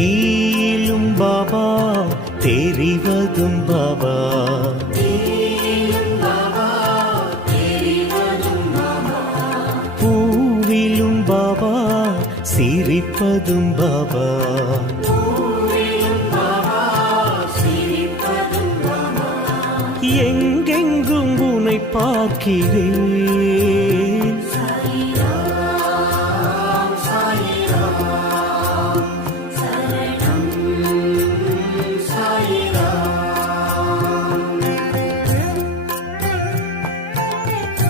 தீயிலும் பாபா தெரிவதும் பாபா, பூவிலும் பாபா சிரிப்பதும் பாபா, எங்கெங்கும் உனை பார்க்கிறேன்